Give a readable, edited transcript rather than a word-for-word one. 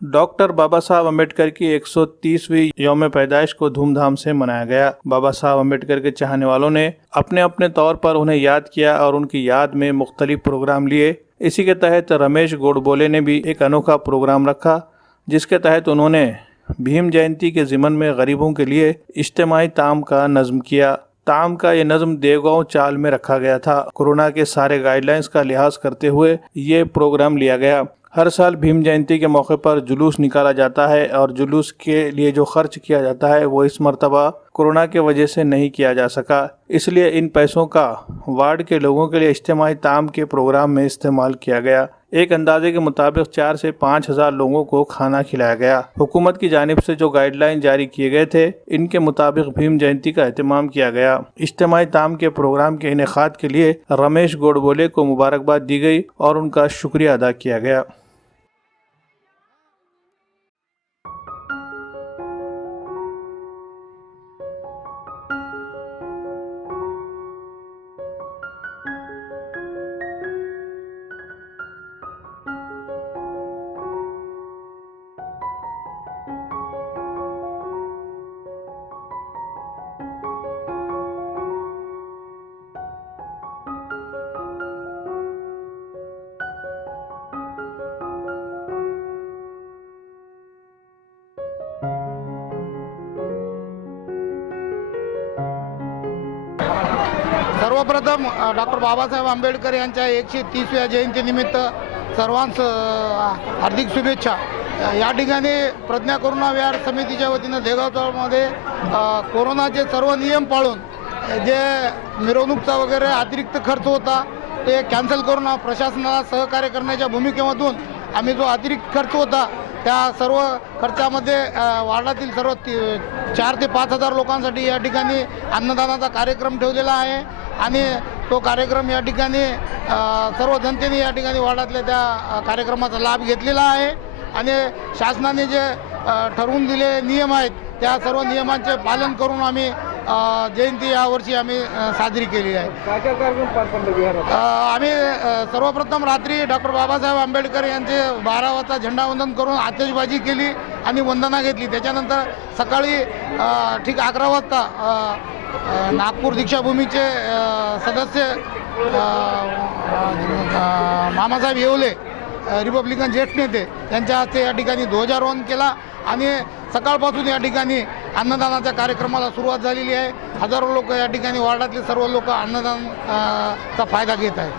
Doctor बाबा साहब अम्बेडकर की 130वीं यौम पैदाइश को धूमधाम से मनाया गया। बाबा साहब अम्बेडकर के चाहने वालों ने अपने अपने तौर पर उन्हें याद किया और उनकी याद में मुख्तलिफ प्रोग्राम लिए। इसी के तहत रमेश गोडबोले ने भी एक अनोखा प्रोग्राम रखा, जिसके तहत उन्होंने भीम जयंती के ज़िमन में गरीबों के लिए इज्तिमाई ताम का नज़्म किया। ताम का ये नज़्म देवगांव चाल में रखा गया था। कोरोना के सारे गाइडलाइंस का लिहाज करते हुए ये प्रोग्राम लिया गया। हर साल भीम जयंती के मौके पर जुलूस निकाला जाता है और जुलूस के लिए जो खर्च किया जाता है वो इस मर्तबा कोरोना के वजह से नहीं किया जा सका, इसलिए इन पैसों का वार्ड के लोगों के लिए इज्तिमाई ताम के प्रोग्राम में इस्तेमाल किया गया। एक अंदाजे के मुताबिक 4 से 5 हज़ार लोगों को खाना खिलाया गया। हुकूमत की जानिब से जो गाइडलाइन जारी किए गए थे, इनके मुताबिक भीम जयंती का एहतमाम किया गया। इज्तिमाई ताम के प्रोग्राम के इनेकाद के लिए रमेश गोडबोले को मुबारकबाद दी गई और उनका शुक्रिया अदा किया गया। सर्वप्रथम डॉक्टर बाबासाहेब आंबेडकर यांच्या 130व्या जयंतीनिमित्त सर्वांस हार्दिक शुभेच्छा। या ठिकाणी प्रज्ञा करुणा विहार समितीच्या वतीनं देगावमध्ये कोरोनाचे सर्व नियम पाळून जे मिरवणूकचा वगैरे अतिरिक्त खर्च होता ते कॅन्सल करून प्रशासनाला सहकार्य करण्याच्या भूमिकेमधून आम्ही जो अतिरिक्त खर्च होता त्या सर्व खर्चामध्ये वार्डातील सर्व 4 ते 5 हजार लोकांसाठी या ठिकाणी अन्नदानाचा कार्यक्रम ठेवलेला आहे आणि तो कार्यक्रम या ठिकाणी सर्व जनतेने या ठिकाणी वार्डातल्या त्या कार्यक्रमाचा लाभ घेतलेला आहे आणि शासनाने जे ठरवून दिले नियम आहेत त्या सर्व नियमांचे पालन करून आम्ही जयंती यावर्षी आम्ही साजरी केली आहे। आम्ही सर्वप्रथम रात्री डॉक्टर बाबासाहेब आंबेडकर यांचे 12 वाजता झेंडावंदन करून आतिषबाजी केली आणि वंदना घेतली। त्याच्यानंतर सकाळी ठीक 11 वाजता नागपूर दीक्षाभूमीचे सदस्य मामासाहेब येवले रिपब्लिकन ज्येष्ठ नेते यांच्या हस्ते या ठिकाणी ध्वजारोहण केला आणि सकाळपासून या ठिकाणी अन्नदानाच्या कार्यक्रमाला सुरुवात झालेली आहे। हजारो लोक या ठिकाणी वार्डातले सर्व लोक अन्नदानाचा फायदा घेत आहेत।